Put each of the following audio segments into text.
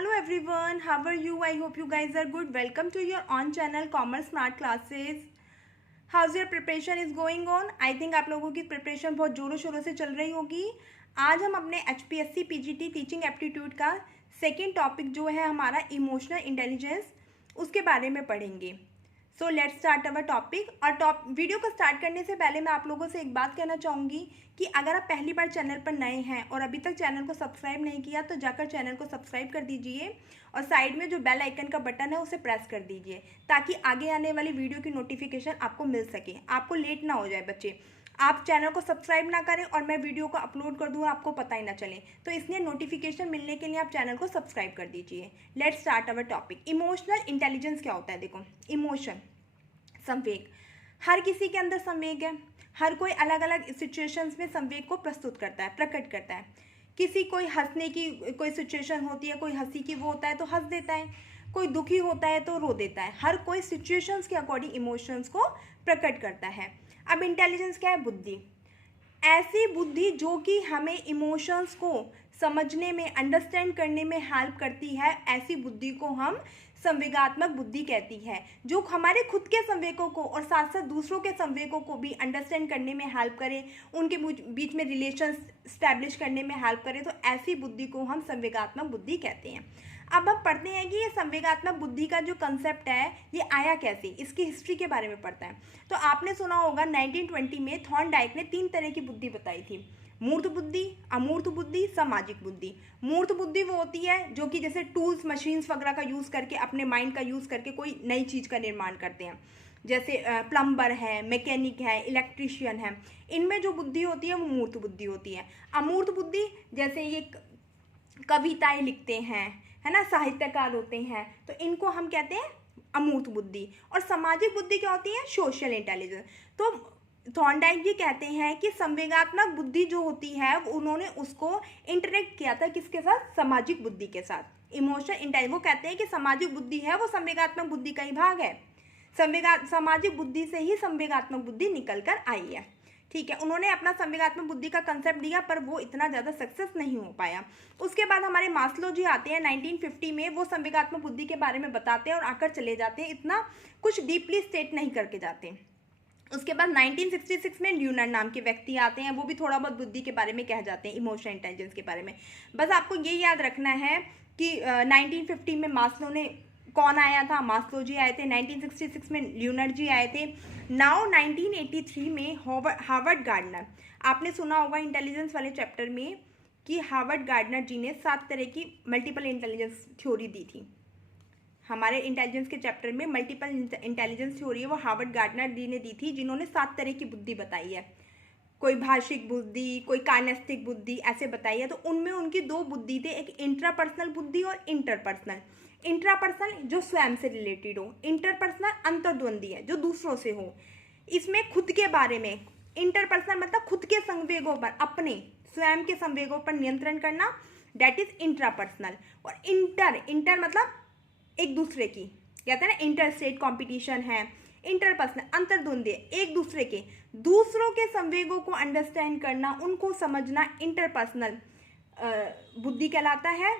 Hello everyone, how are you? I hope you guys are good. Welcome to your on channel Commerce Smart Classes. How's your preparation is going on? I think आप लोगों की preparation बहुत ज़ोरों शोरों से चल रही होगी. आज हम अपने HPSC PGT टीचिंग एप्टीट्यूड का सेकेंड टॉपिक जो है हमारा इमोशनल इंटेलिजेंस उसके बारे में पढ़ेंगे. So let's start our topic. और वीडियो को स्टार्ट करने से पहले मैं आप लोगों से एक बात कहना चाहूँगी कि अगर आप पहली बार चैनल पर नए हैं और अभी तक चैनल को सब्सक्राइब नहीं किया तो जाकर चैनल को सब्सक्राइब कर दीजिए और साइड में जो बेल आइकन का बटन है उसे प्रेस कर दीजिए ताकि आगे आने वाली वीडियो की नोटिफिकेशन आपको मिल सके, आपको लेट ना हो जाए. बच्चे आप चैनल को सब्सक्राइब ना करें और मैं वीडियो को अपलोड कर दूँ आपको पता ही ना चले, तो इसलिए नोटिफिकेशन मिलने के लिए आप चैनल को सब्सक्राइब कर दीजिए. Let's start our topic. Emotional intelligence क्या होता है? देखो, इमोशन संवेग. हर किसी के अंदर संवेग है. हर कोई अलग अलग सिचुएशंस में संवेग को प्रस्तुत करता है, प्रकट करता है. किसी कोई हंसने की कोई सिचुएशन होती है, कोई हंसी की वो होता है तो हंस देता है, कोई दुखी होता है तो रो देता है. हर कोई सिचुएशंस के अकॉर्डिंग इमोशंस को प्रकट करता है. अब इंटेलिजेंस क्या है? बुद्धि. ऐसी बुद्धि जो कि हमें इमोशंस को समझने में, अंडरस्टैंड करने में हेल्प करती है, ऐसी बुद्धि को हम संवेगात्मक बुद्धि कहती है. जो हमारे खुद के संवेगों को और साथ साथ दूसरों के संवेगों को भी अंडरस्टैंड करने में हेल्प करे, उनके बीच में रिलेशन स्टैब्लिश करने में हेल्प करे, तो ऐसी बुद्धि को हम संवेगात्मक बुद्धि कहते हैं. अब हम पढ़ते हैं कि ये संवेगात्मक बुद्धि का जो कंसेप्ट है ये आया कैसे, इसकी हिस्ट्री के बारे में पढ़ते हैं. तो आपने सुना होगा 1920 में थॉर्नडाइक ने 3 तरह की बुद्धि बताई थी: मूर्त बुद्धि, अमूर्त बुद्धि, सामाजिक बुद्धि. मूर्त बुद्धि वो होती है जो कि जैसे टूल्स, मशीन्स वगैरह का यूज़ करके, अपने माइंड का यूज़ करके कोई नई चीज़ का निर्माण करते हैं. जैसे प्लम्बर है, मैकेनिक है, इलेक्ट्रिशियन है. इनमें जो बुद्धि होती है वो मूर्त बुद्धि होती है. अमूर्त बुद्धि जैसे ये कविताएं लिखते हैं, है ना, साहित्यकार होते हैं, तो इनको हम कहते हैं अमूर्त बुद्धि. और सामाजिक बुद्धि क्या होती है? Social intelligence. तो थॉर्नडाइक जी कहते हैं कि संवेगात्मक बुद्धि जो होती है उन्होंने उसको इंटरेक्ट किया था किसके साथ? सामाजिक बुद्धि के साथ. इमोशनल इंटेलिजेंस, वो कहते हैं कि सामाजिक बुद्धि है वो संवेगात्मक बुद्धि का ही भाग है. सामाजिक बुद्धि से ही संवेगात्मक बुद्धि निकल कर आई है. ठीक है, उन्होंने अपना संवेगात्मक बुद्धि का कंसेप्ट दिया पर वो इतना ज़्यादा सक्सेस नहीं हो पाया. उसके बाद हमारे मास्लो जी आते हैं 1950 में. वो संवेगात्मक बुद्धि के बारे में बताते हैं और आकर चले जाते हैं, इतना कुछ डीपली स्टेट नहीं करके जाते. उसके बाद 1966 में ल्यूनर नाम के व्यक्ति आते हैं, वो भी थोड़ा बहुत बुद्धि के बारे में कह जाते हैं, इमोशनल इंटेलिजेंस के बारे में. बस आपको ये याद रखना है कि 1950 में मास्लो ने, कौन आया था? मास्लो जी आए थे. 1966 में ल्यूनर जी आए थे. नाउ 1983 में हार्वर्ड गार्डनर, आपने सुना होगा इंटेलिजेंस वाले चैप्टर में कि हार्वर्ड गार्डनर जी ने 7 तरह की मल्टीपल इंटेलिजेंस थ्योरी दी थी. हमारे इंटेलिजेंस के चैप्टर में मल्टीपल इंटेलिजेंस थ्योरी है वो हार्वर्ड गार्डनर जी ने दी थी, जिन्होंने 7 तरह की बुद्धि बताई है. कोई भाषिक बुद्धि, कोई काइनेस्टिक बुद्धि, ऐसे बताई है. तो उनमें उनकी 2 बुद्धि थे, एक इंट्रापर्सनल बुद्धि और इंटरपर्सनल. इंट्रापर्सनल जो स्वयं से रिलेटेड हो, इंटरपर्सनल अंतर्द्वंदी है जो दूसरों से हो. इसमें खुद के बारे में. इंटरपर्सनल मतलब खुद के संवेगों पर, अपने स्वयं के संवेगों पर नियंत्रण करना, दैट इज इंट्रापर्सनल. और इंटर मतलब एक दूसरे की, कहते हैं ना इंटर स्टेट कॉम्पिटिशन है. इंटरपर्सनल अंतर्द्वंदी, एक दूसरे के, दूसरों के संवेगों को अंडरस्टैंड करना, उनको समझना इंटरपर्सनल बुद्धि कहलाता है.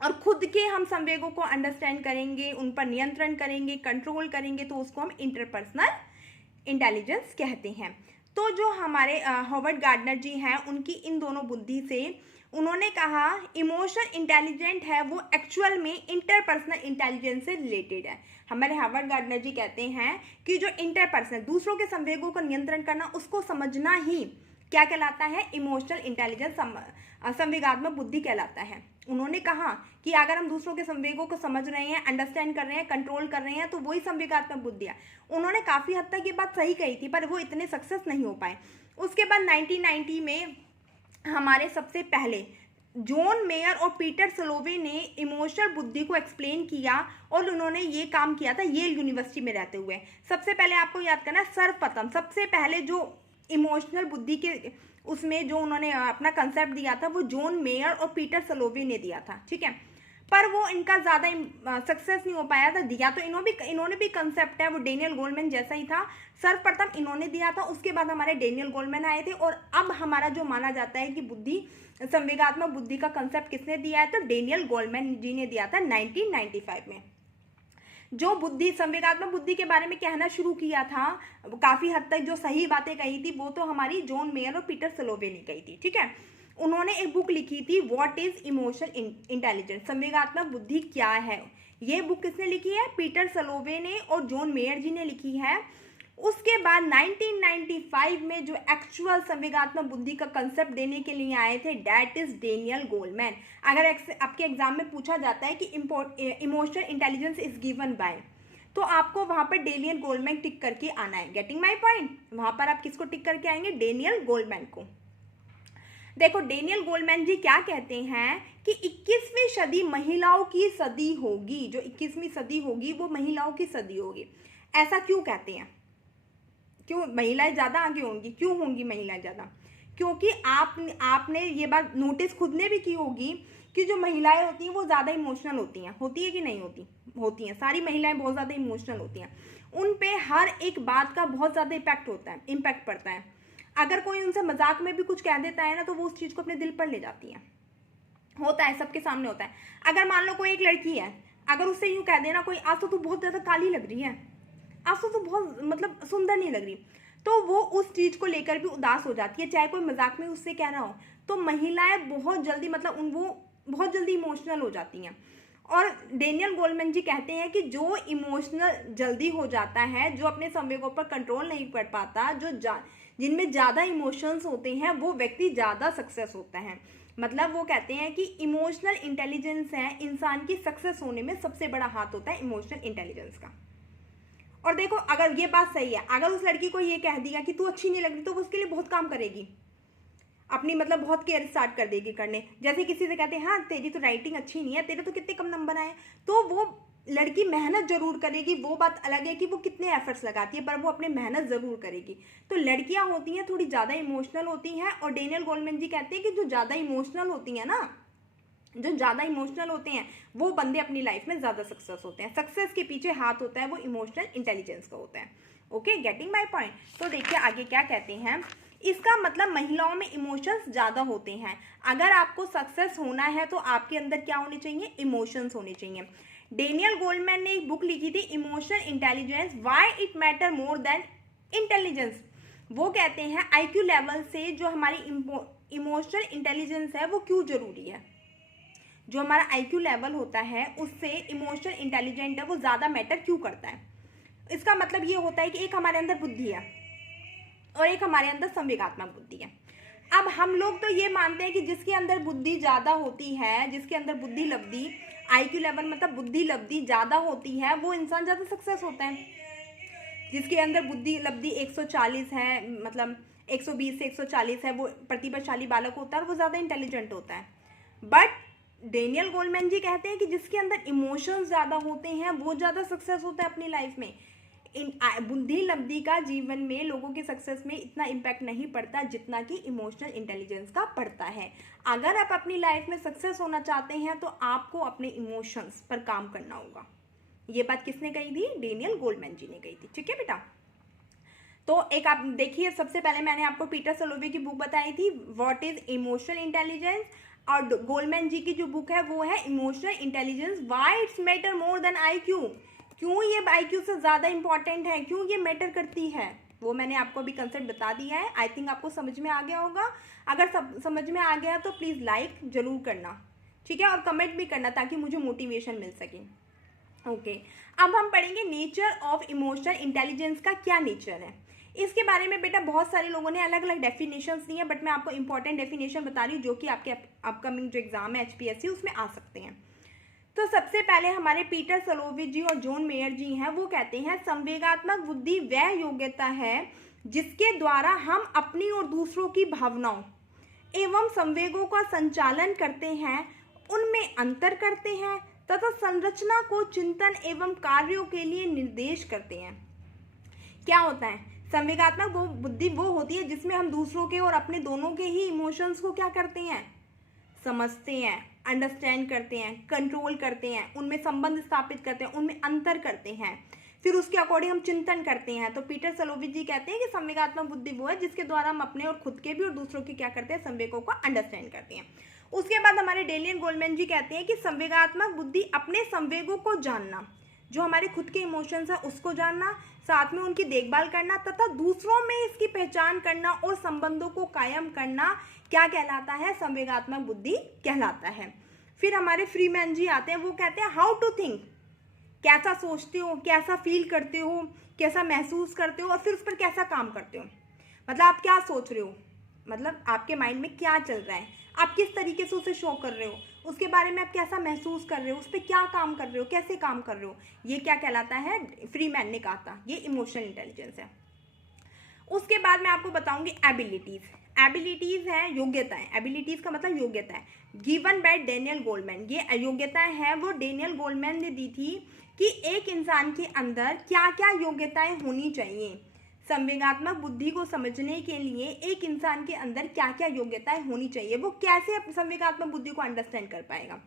और खुद के हम संवेगों को अंडरस्टैंड करेंगे, उन पर नियंत्रण करेंगे, कंट्रोल करेंगे, तो उसको हम इंटरपर्सनल इंटेलिजेंस कहते हैं. तो जो हमारे हार्वर्ड गार्डनर जी हैं, उनकी इन दोनों बुद्धि से उन्होंने कहा इमोशनल इंटेलिजेंट है वो एक्चुअल में इंटरपर्सनल इंटेलिजेंस से रिलेटेड है. हमारे हार्वर्ड गार्डनर जी कहते हैं कि जो इंटरपर्सनल, दूसरों के संवेगों को नियंत्रण करना, उसको समझना ही क्या कहलाता है? इमोशनल इंटेलिजेंस, संवेगात्मक बुद्धि कहलाता है. उन्होंने कहा कि अगर हम दूसरों के संवेगों को समझ रहे हैं, अंडरस्टैंड कर रहे हैं, कंट्रोल कर रहे हैं, तो वही संवेगात्मक बुद्धि है. उन्होंने काफ़ी हद तक ये बात सही कही थी पर वो इतने सक्सेस नहीं हो पाए. उसके बाद 1990 में हमारे सबसे पहले जॉन मेयर और पीटर सलोवे ने इमोशनल बुद्धि को एक्सप्लेन किया और उन्होंने ये काम किया था येल यूनिवर्सिटी में रहते हुए. सबसे पहले आपको याद करना है, सर्वप्रथम सबसे पहले जो इमोशनल बुद्धि के उसमें जो उन्होंने अपना कंसेप्ट दिया था वो जॉन मेयर और पीटर सलोवे ने दिया था. ठीक है, पर वो इनका ज़्यादा सक्सेस नहीं हो पाया था। दिया तो इन्होंने भी कंसेप्ट है वो डेनियल गोलमैन जैसा ही था। सर्वप्रथम इन्होंने दिया था, उसके बाद हमारे डेनियल गोलमैन आए थे, और अब हमारा जो माना जाता है कि बुद्धि, संवेगात्मक बुद्धि का कंसेप्ट किसने दिया है, तो डेनियल गोलमैन जी ने दिया था 1995 में। जो बुद्धि, संवेगात्मक बुद्धि के बारे में कहना शुरू किया था, काफ़ी हद तक जो सही बातें कही थी वो तो हमारी जॉन मेयर और पीटर सलोवे ने कही थी, ठीक है। उन्होंने एक बुक लिखी थी, व्हाट इज इमोशनल इंटेलिजेंस, संवेगात्मक बुद्धि क्या है। ये बुक किसने लिखी है, पीटर सलोवे ने और जॉन मेयर जी ने लिखी है। उसके बाद 1995 में जो एक्चुअल संवेगात्मक बुद्धि का कंसेप्ट देने के लिए आए थे, डैट इज डेनियल गोलमैन। अगर आपके एग्जाम में पूछा जाता है कि emotional intelligence is given bye, तो आपको वहां पर डेनियल गोलमैन टिक करके आना है। गेटिंग माई पॉइंट, वहां पर आप किसको टिक करके आएंगे, डेनियल गोलमैन को। देखो डेनियल गोलमैन जी क्या कहते हैं कि 21वीं सदी महिलाओं की सदी होगी, जो 21वीं सदी होगी वो महिलाओं की सदी होगी। ऐसा क्यों कहते हैं, क्यों महिलाएं ज़्यादा आगे होंगी, क्यों होंगी महिलाएं ज़्यादा, क्योंकि आपने ये बात नोटिस खुद ने भी की होगी कि जो महिलाएं होती हैं वो ज़्यादा इमोशनल होती हैं, होती है कि नहीं होती, होती हैं। सारी महिलाएं बहुत ज़्यादा इमोशनल होती हैं, उन पे हर एक बात का बहुत ज़्यादा इम्पैक्ट पड़ता है। अगर कोई उनसे मजाक में भी कुछ कह देता है ना, तो वो उस चीज़ को अपने दिल पर ले जाती हैं। होता है, सबके सामने होता है। अगर मान लो कोई एक लड़की है, अगर उससे यूँ कह देना कोई, आज तो तू बहुत ज़्यादा काली लग रही है, आज तो बहुत मतलब सुंदर नहीं लग रही, तो वो उस चीज़ को लेकर भी उदास हो जाती है, चाहे कोई मजाक में उससे कह रहा हो। तो महिलाएं बहुत जल्दी मतलब वो बहुत जल्दी इमोशनल हो जाती हैं। और डेनियल गोलमैन जी कहते हैं कि जो इमोशनल जल्दी हो जाता है, जो अपने संवेगों पर कंट्रोल नहीं कर पाता, जिनमें ज़्यादा इमोशंस होते हैं, वो व्यक्ति ज़्यादा सक्सेस होता है। मतलब वो कहते हैं कि इमोशनल इंटेलिजेंस है इंसान की सक्सेस होने में सबसे बड़ा हाथ होता है इमोशनल इंटेलिजेंस का। और देखो अगर ये बात सही है, अगर उस लड़की को ये कह दिया कि तू अच्छी नहीं लग रही, तो वो उसके लिए बहुत काम करेगी, अपनी मतलब बहुत केयर स्टार्ट कर देगी करने। जैसे किसी से कहते हैं हाँ तेरी तो राइटिंग अच्छी नहीं है, तेरे तो कितने कम नंबर आए, तो वो लड़की मेहनत जरूर करेगी। वो बात अलग है कि वो कितने एफर्ट्स लगाती है, पर वो अपने मेहनत जरूर करेगी। तो लड़कियां होती हैं थोड़ी ज़्यादा इमोशनल होती हैं, और डेनियल गोलमैन जी कहते हैं कि जो ज़्यादा इमोशनल होती हैं ना, जो ज़्यादा इमोशनल होते हैं वो बंदे अपनी लाइफ में ज़्यादा सक्सेस होते हैं। सक्सेस के पीछे हाथ होता है वो इमोशनल इंटेलिजेंस का होता है। Okay, getting my point. तो देखिए आगे क्या कहते हैं, इसका मतलब महिलाओं में इमोशंस ज़्यादा होते हैं। अगर आपको सक्सेस होना है तो आपके अंदर क्या होने चाहिए, इमोशंस होने चाहिए। डेनियल गोलमैन ने एक बुक लिखी थी, emotional intelligence, why it matter more than intelligence. वो कहते हैं IQ लेवल से जो हमारी इमोशनल इंटेलिजेंस है वो क्यों ज़रूरी है। जो हमारा IQ लेवल होता है उससे इमोशनल इंटेलिजेंट है वो ज़्यादा मैटर क्यों करता है। इसका मतलब ये होता है कि एक हमारे अंदर बुद्धि है और एक हमारे अंदर संवेगात्मक बुद्धि है। अब हम लोग तो ये मानते हैं कि जिसके अंदर बुद्धि ज़्यादा होती है, जिसके अंदर बुद्धि लब्धि, IQ लेवल मतलब बुद्धि लब्धि ज़्यादा होती है, वो इंसान ज़्यादा सक्सेस होता है। जिसके अंदर बुद्धि लब्धि 140 है, मतलब 120 से 140 है, वो प्रतिभाशाली बालक होता है और वो ज़्यादा इंटेलिजेंट होता है। बट डेनियल गोलमैन जी कहते हैं कि जिसके अंदर इमोशंस ज़्यादा होते हैं वो ज़्यादा सक्सेस होता है अपनी लाइफ में। बुद्धि लब्धि का जीवन में लोगों के सक्सेस में इतना इम्पैक्ट नहीं पड़ता जितना कि इमोशनल इंटेलिजेंस का पड़ता है। अगर आप अपनी लाइफ में सक्सेस होना चाहते हैं तो आपको अपने इमोशंस पर काम करना होगा। ये बात किसने कही थी, डेनियल गोलमैन जी ने कही थी। ठीक है बेटा, तो एक आप देखिए, सबसे पहले मैंने आपको पीटर सलोवे की बुक बताई थी, व्हाट इज इमोशनल इंटेलिजेंस, और गोलमैन जी की जो बुक है वो है emotional intelligence, why it's matter more than IQ। क्यों ये IQ से ज़्यादा इंपॉर्टेंट है, क्यों ये मैटर करती है, वो मैंने आपको अभी कंसेप्ट बता दिया है। आई थिंक आपको समझ में आ गया होगा। अगर समझ में आ गया तो प्लीज़ लाइक ज़रूर करना, ठीक है, और कमेंट भी करना ताकि मुझे मोटिवेशन मिल सके। ओके, अब हम पढ़ेंगे नेचर ऑफ इमोशनल इंटेलिजेंस का क्या नेचर है। इसके बारे में बेटा बहुत सारे लोगों ने अलग अलग डेफिनेशंस दी हैं, बट मैं आपको इंपॉर्टेंट डेफिनेशन बता रही हूँ जो कि आपके अपकमिंग जो एग्जाम है HPSC उसमें आ सकते हैं। तो सबसे पहले हमारे पीटर सलोवे जी और जॉन मेयर जी हैं, वो कहते हैं संवेगात्मक बुद्धि वह योग्यता है जिसके द्वारा हम अपनी और दूसरों की भावनाओं एवं संवेगों का संचालन करते हैं, उनमें अंतर करते हैं तथा संरचना को चिंतन एवं कार्यों के लिए निर्देश करते हैं। क्या होता है, संवेगात्मक वो बुद्धि वो होती है जिसमें हम दूसरों के और अपने दोनों के ही इमोशंस को क्या करते हैं, समझते हैं, अंडरस्टैंड करते हैं, कंट्रोल करते हैं, उनमें संबंध स्थापित करते हैं, उनमें अंतर करते हैं, फिर उसके अकॉर्डिंग हम चिंतन करते हैं। तो पीटर सलोविच जी कहते हैं कि संवेगात्मक बुद्धि वो है जिसके द्वारा हम अपने और खुद के भी और दूसरों के क्या करते हैं, संवेगों को अंडरस्टैंड करते हैं। उसके बाद हमारे डेनियल गोलमैन जी कहते हैं कि संवेगात्मक बुद्धि अपने संवेगों को जानना, जो हमारे खुद के इमोशंस है उसको जानना, साथ में उनकी देखभाल करना तथा दूसरों में इसकी पहचान करना और संबंधों को कायम करना क्या कहलाता है, संवेगात्मक बुद्धि कहलाता है। फिर हमारे फ्रीमैन जी आते हैं, वो कहते हैं हाउ टू थिंक, कैसा सोचते हो, कैसा फील करते हो, कैसा महसूस करते हो और फिर उस पर कैसा काम करते हो। मतलब आप क्या सोच रहे हो, मतलब आपके माइंड में क्या चल रहा है, आप किस तरीके से उसे शो कर रहे हो, उसके बारे में आप कैसा महसूस कर रहे हो, उस पर क्या काम कर रहे हो, कैसे काम कर रहे हो, ये क्या कहलाता है, फ्रीमैन ने कहा था, ये इमोशनल इंटेलिजेंस है। उसके बाद मैं आपको बताऊंगी एबिलिटीज। एबिलिटीज है योग्यताएं, एबिलिटीज का मतलब योग्यता है, गिवन बाय डेनियल गोलमैन। ये योग्यताएं हैं वो डेनियल गोलमैन ने दी थी कि एक इंसान के अंदर क्या क्या योग्यताएं होनी चाहिए। संवेगात्मक बुद्धि को समझने के लिए एक इंसान के अंदर क्या क्या योग्यताएं होनी चाहिए, वो कैसे संवेगात्मक बुद्धि को अंडरस्टैंड कर पाएगा।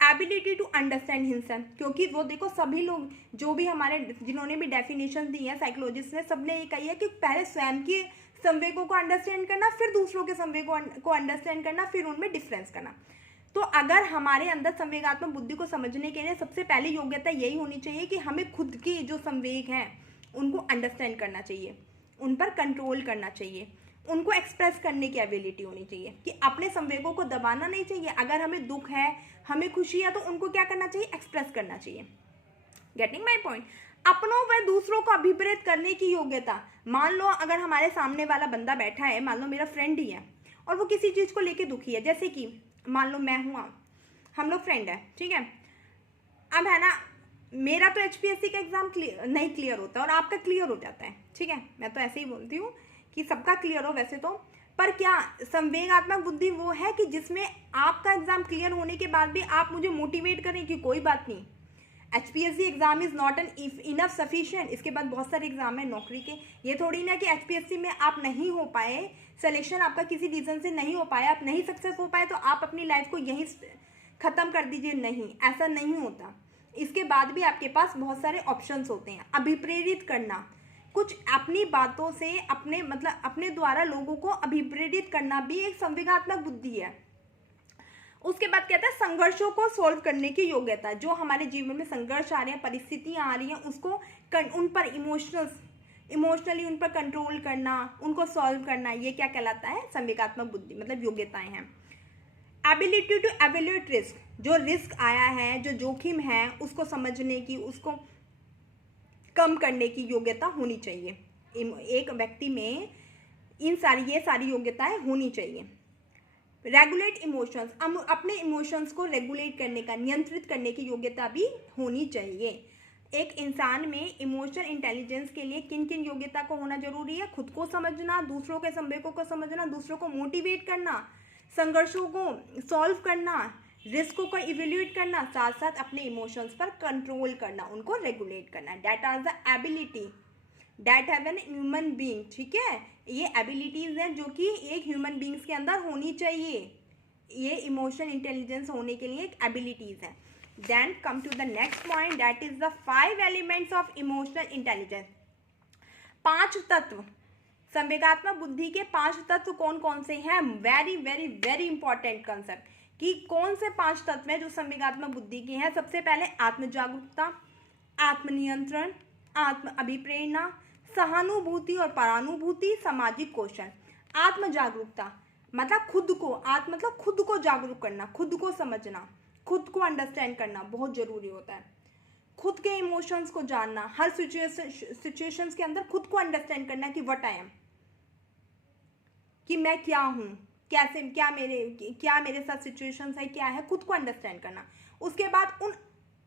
एबिलिटी टू अंडरस्टैंड हिमसेल्फ, क्योंकि वो देखो सभी लोग जो भी हमारे जिन्होंने भी डेफिनेशन दी है साइकोलॉजिस्ट ने, सबने ये कही है कि पहले स्वयं के संवेगों को अंडरस्टैंड करना, फिर दूसरों के संवेगों को अंडरस्टैंड करना, फिर उनमें डिफरेंस करना। तो अगर हमारे अंदर संवेगात्मक बुद्धि को समझने के लिए सबसे पहले योग्यता यही होनी चाहिए कि हमें खुद के जो संवेग हैं उनको अंडरस्टैंड करना चाहिए, उन पर कंट्रोल करना चाहिए, उनको एक्सप्रेस करने की एबिलिटी होनी चाहिए कि अपने संवेगों को दबाना नहीं चाहिए। अगर हमें दुख है, हमें खुशी है, तो उनको क्या करना चाहिए, एक्सप्रेस करना चाहिए। Getting my point. अपनों व दूसरों को अभिप्रेत करने की योग्यता। मान लो अगर हमारे सामने वाला बंदा बैठा है, मान लो मेरा फ्रेंड ही है और वो किसी चीज़ को लेके दुखी है, जैसे कि मान लो मैं हूँ, हम लोग फ्रेंड है, ठीक है। अब है ना, मेरा तो HPSC का एग्जाम नहीं क्लियर होता और आपका क्लियर हो जाता है, ठीक है। मैं तो ऐसे ही बोलती हूँ कि सबका क्लियर हो वैसे तो, पर क्या संवेगात्मक बुद्धि वो है कि जिसमें आपका एग्जाम क्लियर होने के बाद भी आप मुझे मोटिवेट करें कि कोई बात नहीं, HPSC exam is not an enough sufficient. इसके बाद बहुत सारे एग्जाम है नौकरी के, ये थोड़ी ना कि HPSC में आप नहीं हो पाए, सिलेक्शन आपका किसी रीजन से नहीं हो पाया, आप नहीं सक्सेस हो पाए तो आप अपनी लाइफ को यहीं खत्म कर दीजिए, नहीं, ऐसा नहीं होता। इसके बाद भी आपके पास बहुत सारे ऑप्शंस होते हैं। अभिप्रेरित करना, कुछ अपनी बातों से अपने मतलब अपने द्वारा लोगों को अभिप्रेरित करना भी एक संवेगात्मक बुद्धि है। उसके बाद कहता है संघर्षों को सॉल्व करने की योग्यता, जो हमारे जीवन में संघर्ष आ रहे हैं, परिस्थितियां आ रही हैं, उसको उन पर इमोशनली उन पर कंट्रोल करना, उनको सॉल्व करना, ये क्या कहलाता है, संवेगात्मक बुद्धि, मतलब योग्यताएं हैं। एबिलिटी टू एवेल्यूएट रिस्क, जो रिस्क आया है, जो जोखिम है, उसको समझने की, उसको कम करने की योग्यता होनी चाहिए। एक व्यक्ति में ये सारी योग्यताएं होनी चाहिए। रेगुलेट इमोशंस, अपने इमोशंस को रेगुलेट करने का, नियंत्रित करने की योग्यता भी होनी चाहिए। एक इंसान में इमोशनल इंटेलिजेंस के लिए किन किन योग्यता को होना जरूरी है, खुद को समझना, दूसरों के संवेगों को समझना, दूसरों को मोटिवेट करना, संघर्षों को सॉल्व करना, रिस्कों को इवेल्यूएट करना, साथ साथ अपने इमोशंस पर कंट्रोल करना, उनको रेगुलेट करना। That are the ability that have an human being, ठीक है। ये एबिलिटीज हैं जो कि एक ह्यूमन बीइंग्स के अंदर होनी चाहिए। ये इमोशनल इंटेलिजेंस होने के लिए एक एबिलिटीज है। Then come to the next point, that is the 5 elements of emotional intelligence. 5 तत्व, संवेगात्मक बुद्धि के 5 तत्व कौन कौन से हैं। Very very very important concept कि कौन से 5 तत्व हैं जो संवेगात्मक बुद्धि के हैं। सबसे पहले आत्म जागरूकता, आत्मनियंत्रण, आत्म अभिप्रेरणा, सहानुभूति और परानुभूति, सामाजिक कौशल। आत्म जागरूकता मतलब खुद को, आत्म मतलब खुद को जागरूक करना, खुद को समझना, खुद को अंडरस्टैंड करना बहुत जरूरी होता है। खुद के इमोशंस को जानना, हर सिचुएशंस के अंदर खुद को अंडरस्टैंड करना कि व्हाट आई एम, कि मैं क्या हूँ, कैसे, क्या मेरे साथ सिचुएशंस है, क्या है, खुद को अंडरस्टैंड करना। उसके बाद उन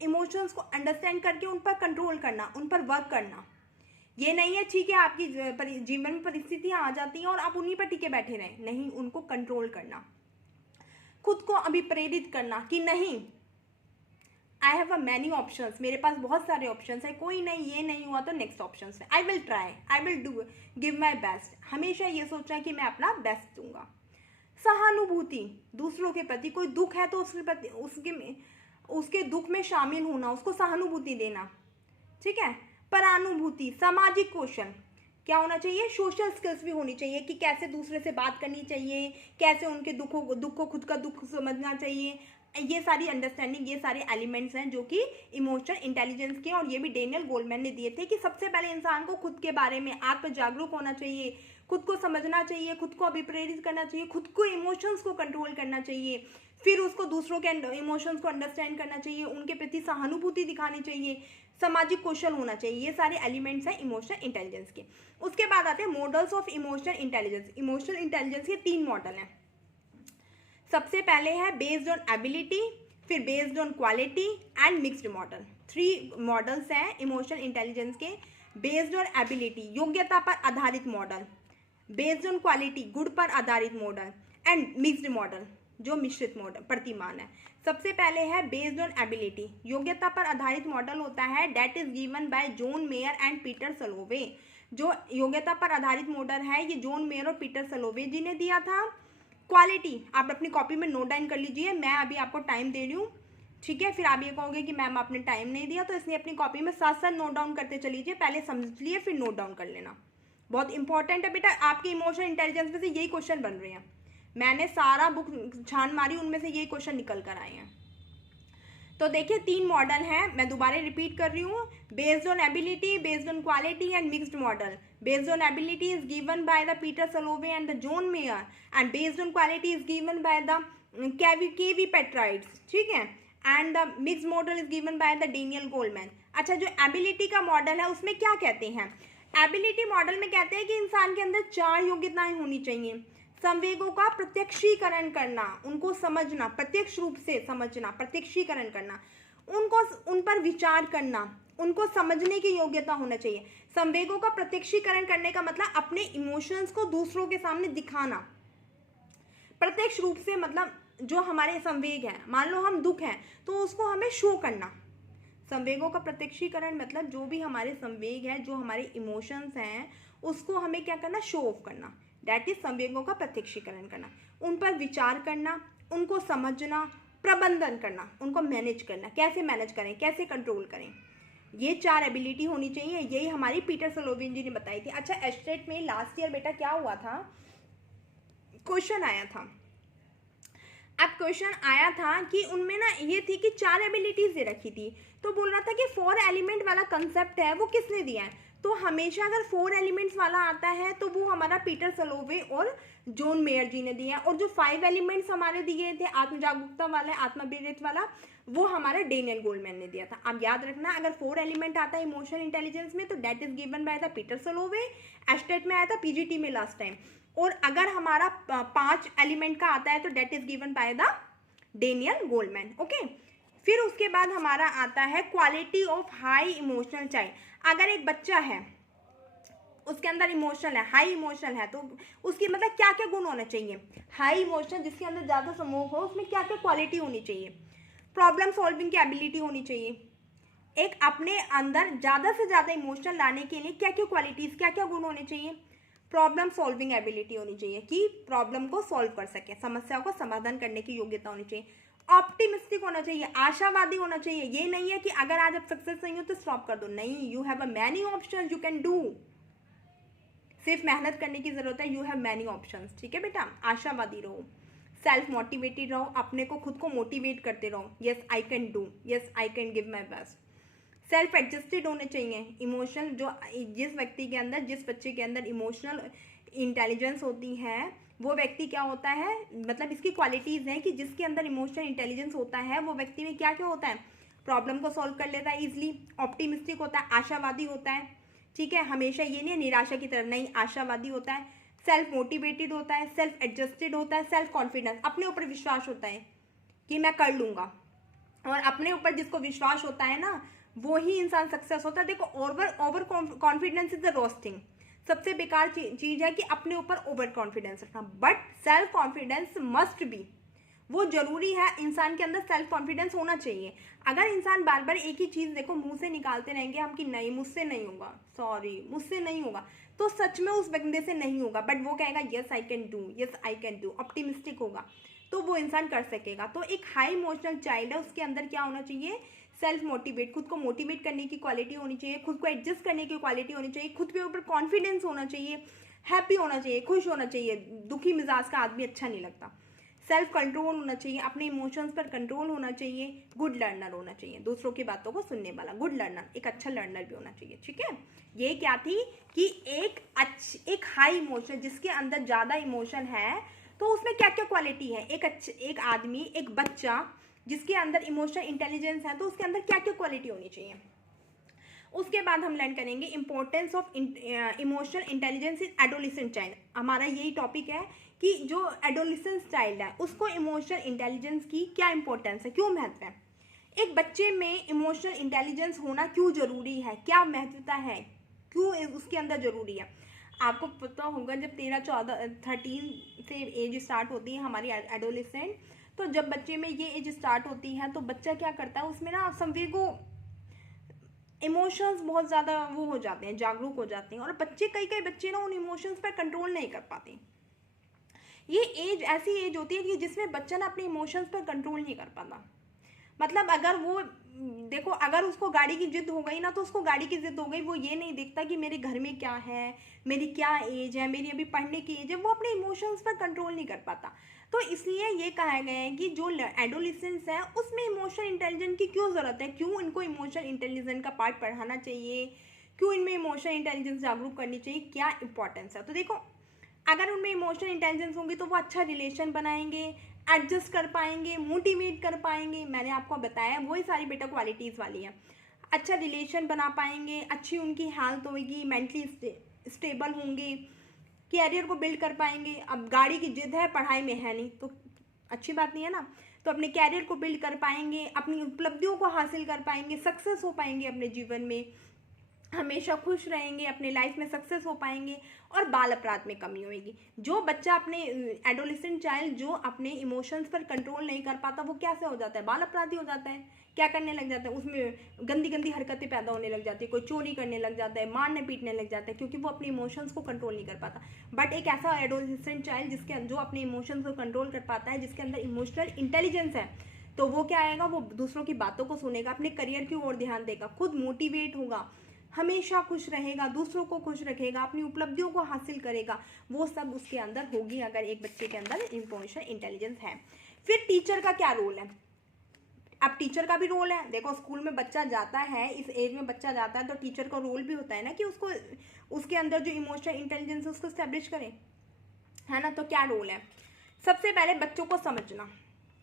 इमोशंस को अंडरस्टैंड करके उन पर कंट्रोल करना, उन पर वर्क करना। ये नहीं है ठीक है आपकी जीवन में परिस्थितियां आ जाती हैं और आप उन्हीं पर टिके बैठे रहें, नहीं, उनको कंट्रोल करना। खुद को अभिप्रेरित करना कि नहीं, I have a many options, मेरे पास बहुत सारे ऑप्शंस है, कोई नहीं, ये नहीं हुआ तो नेक्स्ट ऑप्शंस है, I will try, I will do, give my best. हमेशा ये सोचना है कि मैं अपना बेस्ट दूंगा। सहानुभूति, दूसरों के प्रति कोई दुख है तो उसके प्रति उसके दुख में शामिल होना, उसको सहानुभूति देना, ठीक है। परानुभूति, सामाजिक कौशल, क्या होना चाहिए, सोशल स्किल्स भी होनी चाहिए कि कैसे दूसरे से बात करनी चाहिए, कैसे उनके दुख को खुद का दुख समझना चाहिए, ये सारी अंडरस्टैंडिंग, ये सारे एलिमेंट्स हैं जो कि इमोशनल इंटेलिजेंस के, और ये भी डेनियल गोलमैन ने दिए थे कि सबसे पहले इंसान को खुद के बारे में आत्म जागरूक होना चाहिए, खुद को समझना चाहिए, खुद को अभिप्रेरित करना चाहिए, खुद को इमोशंस को कंट्रोल करना चाहिए, फिर उसको दूसरों के इमोशंस को अंडरस्टैंड करना चाहिए, उनके प्रति सहानुभूति दिखानी चाहिए, सामाजिक कौशल होना चाहिए। ये सारे एलिमेंट्स हैं इमोशनल इंटेलिजेंस के। उसके बाद आते हैं models of emotional intelligence. Emotional intelligence के 3 मॉडल हैं। सबसे पहले है बेस्ड ऑन एबिलिटी, फिर based on quality and mixed model. 3 models हैं इमोशनल इंटेलिजेंस के। बेस्ड ऑन एबिलिटी, योग्यता पर आधारित मॉडल, बेस्ड ऑन क्वालिटी, गुण पर आधारित मॉडल, एंड मिक्स्ड मॉडल जो मिश्रित मॉडल प्रतिमान है। सबसे पहले है बेस्ड ऑन एबिलिटी, योग्यता पर आधारित मॉडल होता है, that is given by John Mayer and Peter Salovey. जो योग्यता पर आधारित मॉडल है ये जॉन मेयर और पीटर सलोवे जी ने दिया था। क्वालिटी आप अपनी कॉपी में नोट डाउन कर लीजिए, मैं अभी आपको टाइम दे रही हूँ, ठीक है। फिर आप ये कहोगे कि मैम आपने टाइम नहीं दिया, तो इसलिए अपनी कॉपी में साथ साथ नोट डाउन करते चलीजिए, पहले समझ लिए फिर नोट डाउन कर लेना, बहुत इंपॉर्टेंट है बेटा। आपके इमोशनल इंटेलिजेंस में से यही क्वेश्चन बन रहे हैं, मैंने सारा बुक छान मारी, उनमें से यही क्वेश्चन निकल कर आए हैं। तो देखिए 3 मॉडल हैं, मैं दोबारा रिपीट कर रही हूँ। Based on ability, based on quality and mixed model. Based on ability is given by the Peter Salovey and the John Mayer, and based on quality is given by the K V Petrides, ठीक है, and the mixed model is given by the Daniel Goleman. अच्छा, जो ability का model है उसमें क्या कहते हैं, एबिलिटी मॉडल में कहते हैं कि इंसान के अंदर 4 योग्यताएं होनी चाहिए। संवेगों का प्रत्यक्षीकरण करना, उनको समझना, प्रत्यक्ष रूप से समझना, प्रत्यक्षीकरण करना, उन पर विचार करना, उनको समझने की योग्यता होना चाहिए। संवेगों का प्रत्यक्षीकरण करने का मतलब अपने इमोशंस को दूसरों के सामने दिखाना, प्रत्यक्ष रूप से, मतलब जो हमारे संवेग हैं, मान लो हम दुख हैं तो उसको हमें शो करना। संवेगों का प्रत्यक्षीकरण मतलब जो भी हमारे संवेग है, जो हमारे इमोशंस हैं, उसको हमें क्या करना, शो ऑफ करना, दैट इज संवेगों का प्रत्यक्षीकरण करना। उन पर विचार करना, उनको समझना, प्रबंधन करना, उनको मैनेज करना, कैसे मैनेज करें, कैसे कंट्रोल करें, ये 4 एबिलिटी होनी चाहिए। यही हमारी पीटर सलोवे जी ने बताई थी। अच्छा, एस्टेट में लास्ट ईयर बेटा क्या हुआ था, क्वेश्चन आया था। अब क्वेश्चन आया था कि उनमें ना ये थी कि 4 एबिलिटीज दे रखी थी, तो बोल रहा था कि 4 एलिमेंट वाला कंसेप्ट है वो किसने दिया है। तो हमेशा अगर 4 एलिमेंट्स वाला आता है तो वो हमारा पीटर सलोवे और जॉन मेयर जी ने दिया है, और जो 5 एलिमेंट्स हमारे दिए थे आत्म जागरूकता वाला, आत्मप्रेरित वाला, वो हमारा डेनियल गोलमैन ने दिया था। अब याद रखना, अगर 4 एलिमेंट आता है इमोशनल इंटेलिजेंस में तो that is given by the Peter Salovey, एस्टेट में आया था, पीजीटी में लास्ट टाइम। और अगर हमारा 5 एलिमेंट का आता है तो that is given by the Daniel Goleman, okay. फिर उसके बाद हमारा आता है quality of high emotional child. अगर एक बच्चा है उसके अंदर इमोशनल है, हाई इमोशनल है, तो उसकी मतलब क्या क्या गुण होना चाहिए, हाई इमोशनल जिसके अंदर ज़्यादा समूह हो उसमें क्या क्या क्वालिटी होनी चाहिए, प्रॉब्लम सॉल्विंग की एबिलिटी होनी चाहिए, एक अपने अंदर ज़्यादा से ज़्यादा इमोशनल लाने के लिए क्या क्या क्वालिटीज़, क्या क्या गुण होने चाहिए, प्रॉब्लम सॉल्विंग एबिलिटी होनी चाहिए कि प्रॉब्लम को सॉल्व कर सके, समस्याओं का समाधान करने की योग्यता होनी चाहिए, ऑप्टिमिस्टिक होना चाहिए, आशावादी होना चाहिए। ये नहीं है कि अगर आज आप सक्सेस नहीं हो तो स्टॉप कर दो, नहीं, you have a many option you can do, सिर्फ मेहनत करने की जरूरत है, यू हैव मैनी ऑप्शंस, ठीक है बेटा। आशावादी रहो, सेल्फ मोटिवेटेड रहो, अपने को खुद को मोटिवेट करते रहो, yes I can do, yes I can give my best. Self adjusted होने चाहिए, इमोशनल जो जिस व्यक्ति के अंदर, जिस बच्चे के अंदर इमोशनल इंटेलिजेंस होती है वो व्यक्ति क्या होता है, मतलब इसकी क्वालिटीज़ हैं कि जिसके अंदर इमोशनल इंटेलिजेंस होता है वो व्यक्ति में क्या क्या होता है, प्रॉब्लम को सॉल्व कर लेता है ईजिली, ऑप्टिमिस्टिक होता है, आशावादी होता है, ठीक है, हमेशा ये नहीं निराशा की तरफ नहीं, आशावादी होता है, सेल्फ मोटिवेटेड होता है, सेल्फ एडजस्टेड होता है, सेल्फ कॉन्फिडेंस, अपने ऊपर विश्वास होता है कि मैं कर लूँगा, और अपने ऊपर जिसको विश्वास होता है ना वो ही इंसान सक्सेस होता है। देखो over confidence is the worst thing, सबसे बेकार चीज़ है कि अपने ऊपर ओवर कॉन्फिडेंस रखना, but self confidence must be, वो जरूरी है। इंसान के अंदर सेल्फ कॉन्फिडेंस होना चाहिए। अगर इंसान बार बार एक ही चीज़ देखो मुंह से निकालते रहेंगे हम कि नहीं मुझसे नहीं होगा, सॉरी मुझसे नहीं होगा, तो सच में उस बंदे से नहीं होगा, बट वो कहेगा yes I can do, yes I can do, optimistic होगा, तो वो इंसान कर सकेगा। तो एक हाई इमोशनल चाइल्ड है, उसके अंदर क्या होना चाहिए, सेल्फ मोटिवेट, खुद को मोटिवेट करने की क्वालिटी होनी चाहिए, खुद को एडजस्ट करने की क्वालिटी होनी चाहिए, खुद के ऊपर कॉन्फिडेंस होना चाहिए, हैप्पी होना चाहिए, खुश होना चाहिए। दुखी मिजाज का आदमी अच्छा नहीं लगता। सेल्फ कंट्रोल होना चाहिए, अपने इमोशंस पर कंट्रोल होना चाहिए, गुड लर्नर होना चाहिए, दूसरों की बातों को सुनने वाला, गुड लर्नर, एक अच्छा लर्नर भी होना चाहिए। ठीक है, ये क्या थी कि एक हाई इमोशन, जिसके अंदर ज़्यादा इमोशन है, तो उसमें क्या क्या क्वालिटी है, एक आदमी, एक बच्चा जिसके अंदर इमोशनल इंटेलिजेंस है, तो उसके अंदर क्या क्या क्वालिटी होनी चाहिए। उसके बाद हम लर्न करेंगे importance of emotional intelligence in adolescent child. हमारा यही टॉपिक है कि जो एडोलिसेंट चाइल्ड है उसको इमोशनल इंटेलिजेंस की क्या इंपॉर्टेंस है, क्यों महत्व है, एक बच्चे में इमोशनल इंटेलिजेंस होना क्यों जरूरी है, क्या महत्वता है, क्यों उसके अंदर जरूरी है। आपको पता होगा जब 13 से एज स्टार्ट होती है हमारी एडोलिसेंट, तो जब बच्चे में ये एज स्टार्ट होती है तो बच्चा क्या करता है, उसमें ना संवेगों इमोशंस बहुत ज़्यादा वो हो जाते हैं, जागरूक हो जाते हैं, और कई बच्चे ना उन इमोशंस पर कंट्रोल नहीं कर पाते। ये एज ऐसी एज होती है कि जिसमें बच्चा ना अपने इमोशंस पर कंट्रोल नहीं कर पाता। मतलब अगर वो देखो, अगर उसको गाड़ी की जिद हो गई ना, तो उसको गाड़ी की जिद हो गई, वो ये नहीं देखता कि मेरे घर में क्या है, मेरी क्या एज है, मेरी अभी पढ़ने की एज है, वो अपने इमोशंस पर कंट्रोल नहीं कर पाता। तो इसलिए ये कहा गया है कि जो एडोलिसेंस है उसमें इमोशनल इंटेलिजेंस की क्यों ज़रूरत है, क्यों इनको इमोशनल इंटेलिजेंस का पार्ट पढ़ाना चाहिए, क्यों इनमें इमोशनल इंटेलिजेंस जागरूक करनी चाहिए, क्या इंपॉर्टेंस है। तो देखो, अगर उनमें इमोशनल इंटेलिजेंस होंगी तो वो अच्छा रिलेशन बनाएंगे, एडजस्ट कर पाएंगे, मोटिवेट कर पाएंगे। मैंने आपको बताया वही सारी बेटा क्वालिटीज़ वाली है। अच्छा रिलेशन बना पाएंगे, अच्छी उनकी हेल्थ होगी, मेंटली स्टेबल होंगे, कैरियर को बिल्ड कर पाएंगे। अब गाड़ी की जिद है, पढ़ाई में है नहीं, तो अच्छी बात नहीं है ना। तो अपने कैरियर को बिल्ड कर पाएंगे, अपनी उपलब्धियों को हासिल कर पाएंगे, सक्सेस हो पाएंगे अपने जीवन में, हमेशा खुश रहेंगे, अपने लाइफ में सक्सेस हो पाएंगे, और बाल अपराध में कमी होगी। जो बच्चा अपने एडोलिसेंट चाइल्ड जो अपने इमोशंस पर कंट्रोल नहीं कर पाता, वो कैसे हो जाता है, बाल अपराधी हो जाता है। क्या करने लग जाता है, उसमें गंदी गंदी हरकतें पैदा होने लग जाती है, कोई चोरी करने लग जाता है, मारने पीटने लग जाता है, क्योंकि वो अपने इमोशंस को कंट्रोल नहीं कर पाता। बट एक ऐसा एडोलिसेंट चाइल्ड जो अपने इमोशंस को कंट्रोल कर पाता है, जिसके अंदर इमोशनल इंटेलिजेंस है, तो वो क्या आएगा, वो दूसरों की बातों को सुनेगा, अपने करियर की ओर ध्यान देगा, खुद मोटिवेट होगा, हमेशा खुश रहेगा, दूसरों को खुश रखेगा, अपनी उपलब्धियों को हासिल करेगा, वो सब उसके अंदर होगी अगर एक बच्चे के अंदर इमोशनल इंटेलिजेंस है। फिर टीचर का क्या रोल है। अब टीचर का भी रोल है। देखो, स्कूल में बच्चा जाता है, इस एज में बच्चा जाता है, तो टीचर का रोल भी होता है ना कि उसको उसके अंदर जो इमोशनल इंटेलिजेंस है उसको स्टैब्लिश करें, है ना। तो क्या रोल है, सबसे पहले बच्चों को समझना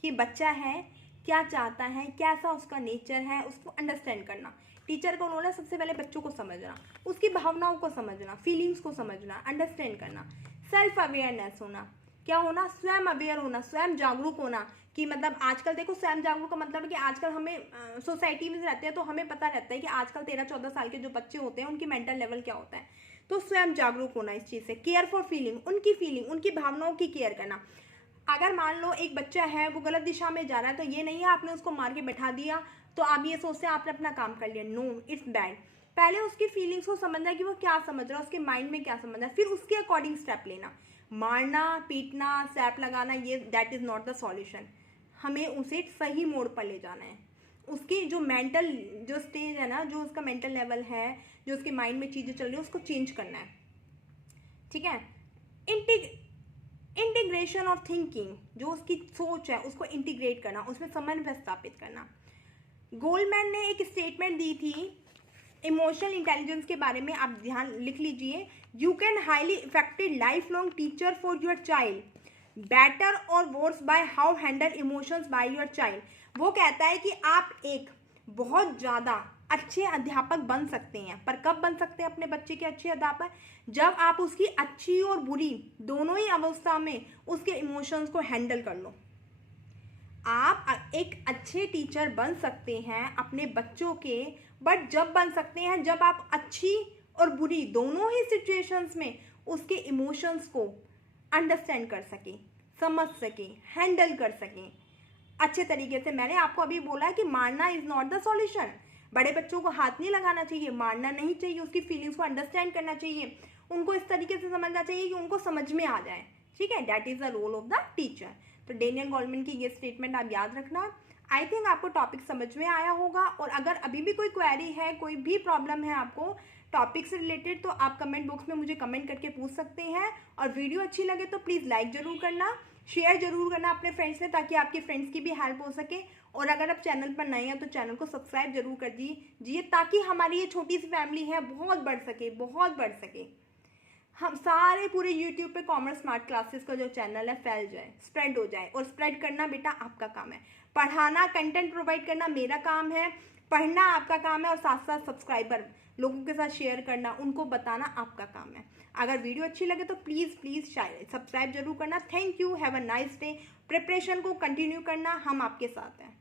कि बच्चा है, क्या चाहता है, कैसा उसका नेचर है, उसको अंडरस्टैंड करना। टीचर का रोल है सबसे पहले बच्चों को समझना, उसकी भावनाओं को समझना, फीलिंग्स को समझना, अंडरस्टैंड करना। सेल्फ अवेयरनेस होना, क्या होना, स्वयं अवेयर होना, स्वयं जागरूक होना। कि मतलब आजकल देखो, स्वयं जागरूक का मतलब है कि आजकल हमें सोसाइटी में रहते हैं तो हमें पता रहता है कि आजकल 13-14 साल के जो बच्चे होते हैं उनकी मेंटल लेवल क्या होता है। तो स्वयं जागरूक होना इस चीज़ से। केयर फॉर फीलिंग, उनकी भावनाओं की केयर करना। अगर मान लो एक बच्चा है वो गलत दिशा में जा रहा है, तो ये नहीं है आपने उसको मार के बैठा दिया तो आप ये सोचते हैं आपने अपना काम कर लिया। No, it's bad. पहले उसकी फीलिंग्स को समझना है कि वो क्या समझ रहा है, उसके माइंड में क्या समझ रहा है, फिर उसके अकॉर्डिंग स्टेप लेना। मारना, पीटना, सैप लगाना, ये that is not the solution. हमें उसे सही मोड़ पर ले जाना है। उसकी जो मेंटल जो स्टेज है ना, जो उसका मेंटल लेवल है, जो उसके माइंड में चीज़ें चल रही है, उसको चेंज करना है। ठीक है। इंटीग्रेशन ऑफ थिंकिंग, जो उसकी सोच है उसको इंटीग्रेट करना, उसमें समन्वय स्थापित करना। गोल्डमैन ने एक स्टेटमेंट दी थी इमोशनल इंटेलिजेंस के बारे में, आप ध्यान लिख लीजिए। You can highly affected life long teacher for your child better और worse by how handle emotions by your child. वो कहता है कि आप एक बहुत ज़्यादा अच्छे अध्यापक बन सकते हैं, पर कब बन सकते हैं अपने बच्चे के अच्छे अध्यापक, जब आप उसकी अच्छी और बुरी दोनों ही अवस्था में उसके इमोशंस को हैंडल कर लो। आप एक अच्छे टीचर बन सकते हैं अपने बच्चों के, बट जब बन सकते हैं जब आप अच्छी और बुरी दोनों ही सिचुएशंस में उसके इमोशंस को अंडरस्टैंड कर सकें, समझ सकें, हैंडल कर सकें अच्छे तरीके से। मैंने आपको अभी बोला है कि मारना इज़ नॉट द सॉल्यूशन। बड़े बच्चों को हाथ नहीं लगाना चाहिए, मारना नहीं चाहिए, उसकी फीलिंग्स को अंडरस्टैंड करना चाहिए, उनको इस तरीके से समझना चाहिए कि उनको समझ में आ जाए। ठीक है, that is the role of the teacher. तो डेनियल गोलमैन की ये स्टेटमेंट आप याद रखना। आई थिंक आपको टॉपिक समझ में आया होगा, और अगर अभी भी कोई क्वेरी है, कोई भी प्रॉब्लम है आपको टॉपिक से रिलेटेड, तो आप कमेंट बॉक्स में मुझे कमेंट करके पूछ सकते हैं। और वीडियो अच्छी लगे तो प्लीज़ लाइक ज़रूर करना, शेयर ज़रूर करना अपने फ्रेंड्स में, ताकि आपके फ्रेंड्स की भी हेल्प हो सके। और अगर आप चैनल पर नए हैं तो चैनल को सब्सक्राइब जरूर कर दीजिए, ताकि हमारी ये छोटी सी फैमिली है बहुत बढ़ सके, बहुत बढ़ सके। हम सारे पूरे यूट्यूब पे कॉमर्स स्मार्ट क्लासेस का जो चैनल है फैल जाए, स्प्रेड हो जाए। और स्प्रेड करना बेटा आपका काम है, पढ़ाना, कंटेंट प्रोवाइड करना मेरा काम है, पढ़ना आपका काम है, और साथ साथ सब्सक्राइबर लोगों के साथ शेयर करना, उनको बताना आपका काम है। अगर वीडियो अच्छी लगे तो प्लीज़ प्लीज़ सब्सक्राइब जरूर करना। Thank you, have a nice day. Preparation को कंटिन्यू करना, हम आपके साथ हैं।